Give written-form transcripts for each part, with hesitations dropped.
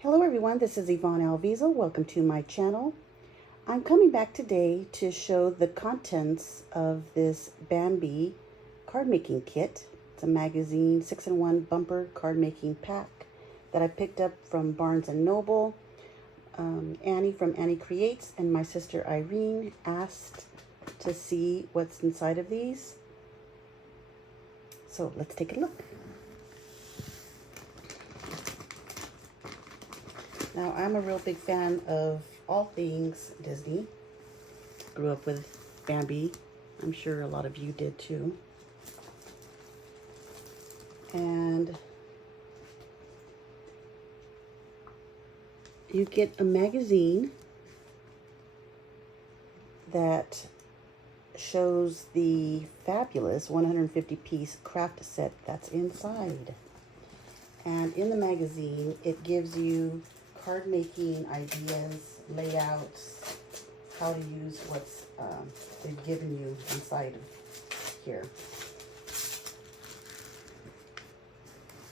Hello everyone, this is Yvonne Alviso. Welcome to my channel. I'm coming back today to show the contents of this Bambi card making kit. It's a magazine 6-in-1 bumper card making pack that I picked up from Barnes & Noble. Annie from Annie Creates and my sister Irene asked to see what's inside of these. So let's take a look. Now, I'm a real big fan of all things Disney. Grew up with Bambi. I'm sure a lot of you did too. And you get a magazine that shows the fabulous 150-piece craft set that's inside. And in the magazine, it gives you card making ideas, layouts, how to use what's they've given you inside of here.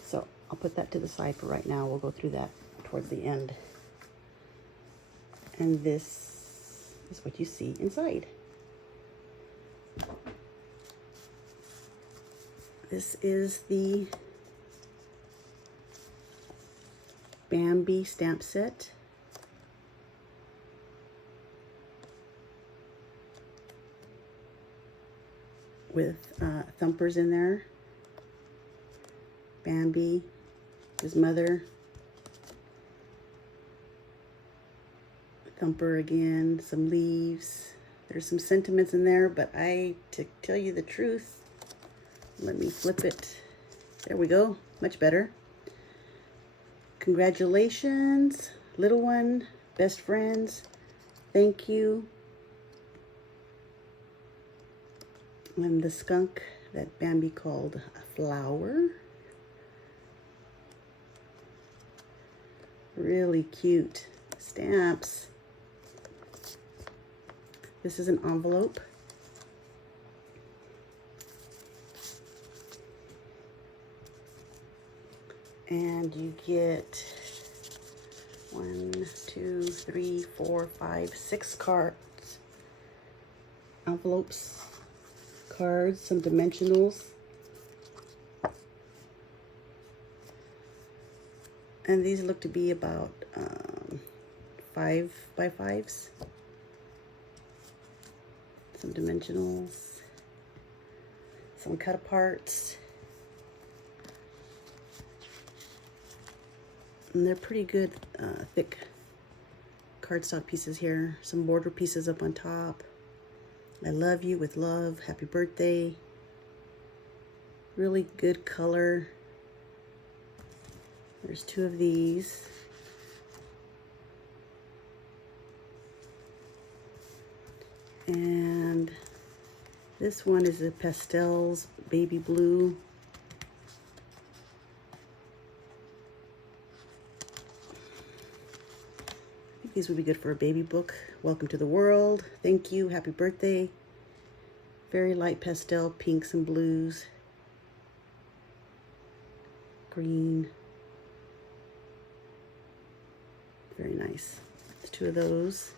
So I'll put that to the side for right now. We'll go through that towards the end. And this is what you see inside. This is the Bambi stamp set. With thumpers in there. Bambi, his mother. Thumper again, some leaves. There's some sentiments in there, but to tell you the truth, let me flip it. There we go, much better. Congratulations, little one, best friends, thank you. And the skunk that Bambi called a flower. Really cute stamps. This is an envelope. And you get 1, 2, 3, 4, 5, 6 cards. Envelopes, cards, some dimensionals. And these look to be about 5 by 5s. Some dimensionals, some cut aparts. And they're pretty good, thick cardstock pieces here. Some border pieces up on top. I love you with love. Happy birthday. Really good color. There's 2 of these. And this one is a pastels, baby blue. These would be good for a baby book. Welcome to the world. Thank you. Happy birthday. Very light pastel, pinks and blues. Green. Very nice. There's 2 of those.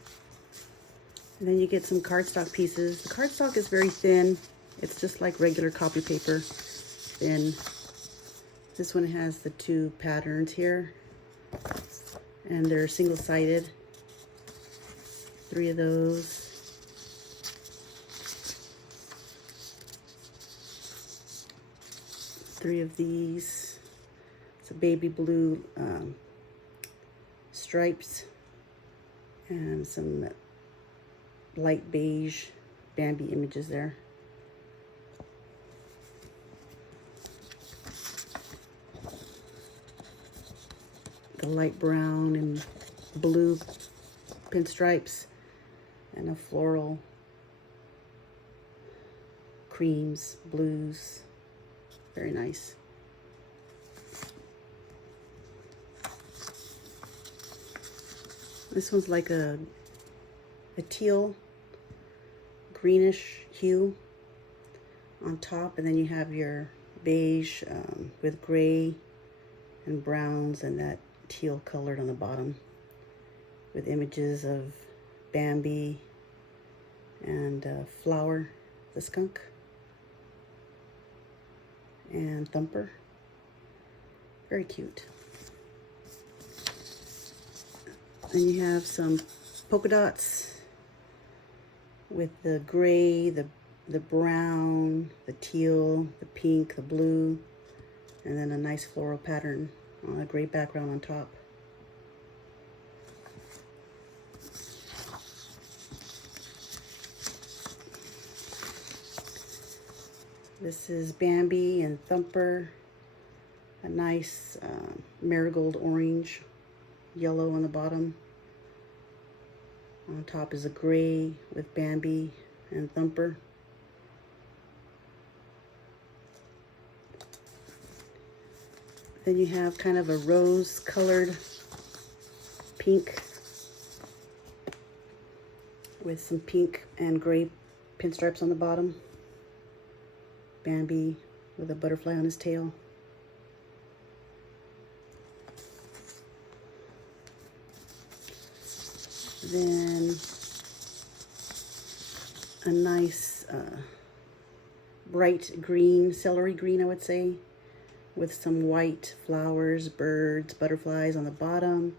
And then you get some cardstock pieces. The cardstock is very thin. It's just like regular copy paper. Thin. This one has the 2 patterns here. And they're single-sided. 3 of those. Three of these. It's a baby blue stripes and some light beige Bambi images there. The light brown and blue pinstripes and a floral creams, blues. Very nice. This one's like a teal greenish hue on top, and then you have your beige with gray and browns and that teal colored on the bottom with images of Bambi and Flower, the skunk, and Thumper. Very cute. Then you have some polka dots with the gray, the brown, the teal, the pink, the blue, and then a nice floral pattern on a gray background on top. This is Bambi and Thumper, a nice marigold orange, yellow on the bottom. On top is a gray with Bambi and Thumper. Then you have kind of a rose colored pink with some pink and gray pinstripes on the bottom. Bambi with a butterfly on his tail. Then a nice bright green, celery green, I would say, with some white flowers, birds, butterflies on the bottom,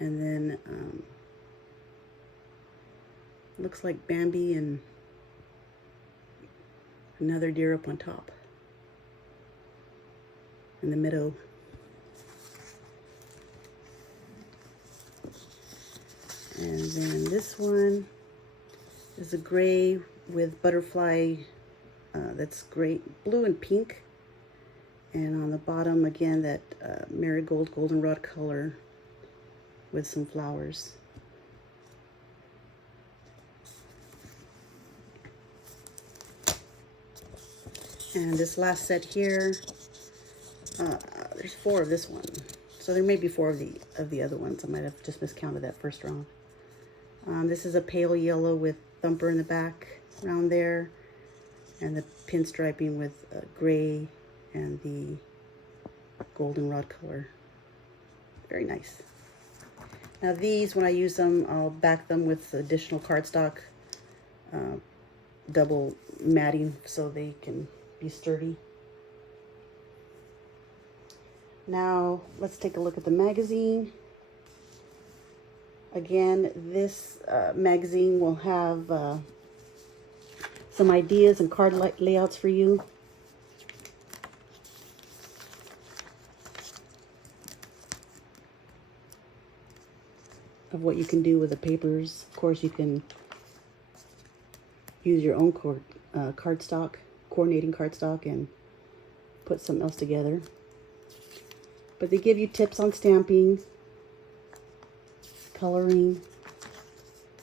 and then looks like Bambi and another deer up on top in the meadow. And then this one is a gray with butterfly that's gray, blue and pink. And on the bottom, again, that marigold goldenrod color with some flowers. And this last set here, there's 4 of this one. So there may be 4 of the other ones. I might have just miscounted that first round. This is a pale yellow with Thumper in the back around there. And the pinstriping with gray and the goldenrod color. Very nice. Now these, when I use them, I'll back them with additional cardstock, double matting so they can be sturdy. Now let's take a look at the magazine. Again, this magazine will have some ideas and card layouts for you. Of what you can do with the papers. Of course, you can use your own cardstock, coordinating cardstock, and put something else together. But they give you tips on stamping, coloring.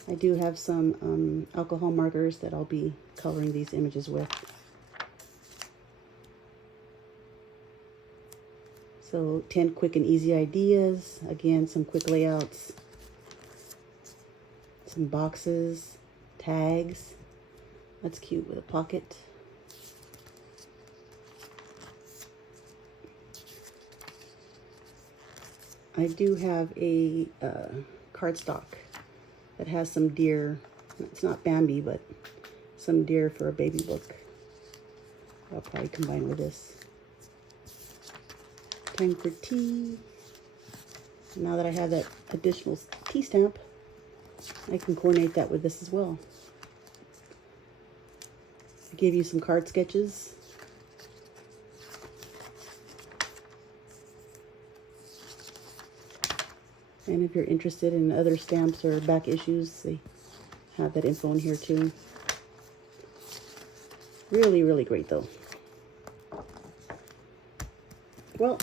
I do have some alcohol markers that I'll be coloring these images with. So 10 quick and easy ideas. Again, some quick layouts. Some boxes, tags. That's cute with a pocket. I do have a cardstock that has some deer. It's not Bambi, but some deer for a baby book. I'll probably combine with this. Time for tea. Now that I have that additional tea stamp, I can coordinate that with this as well. I gave you some card sketches. And if you're interested in other stamps or back issues, they have that info in here too. Really, really great though. Well,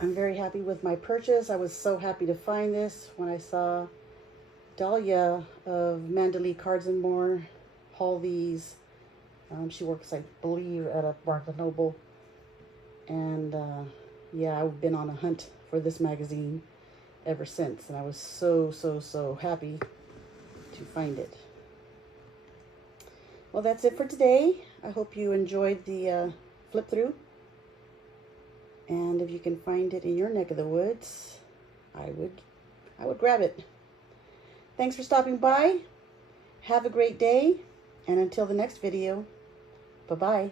I'm very happy with my purchase. I was so happy to find this when I saw Dahlia of Mandalay Cards and More haul these. She works, I believe, at a Barnes & Noble. And yeah, I've been on a hunt for this magazine ever since. And I was so happy to find it. Well, that's it for today. I hope you enjoyed the flip through. And if you can find it in your neck of the woods, I would grab it. Thanks for stopping by. Have a great day, and until the next video, bye-bye.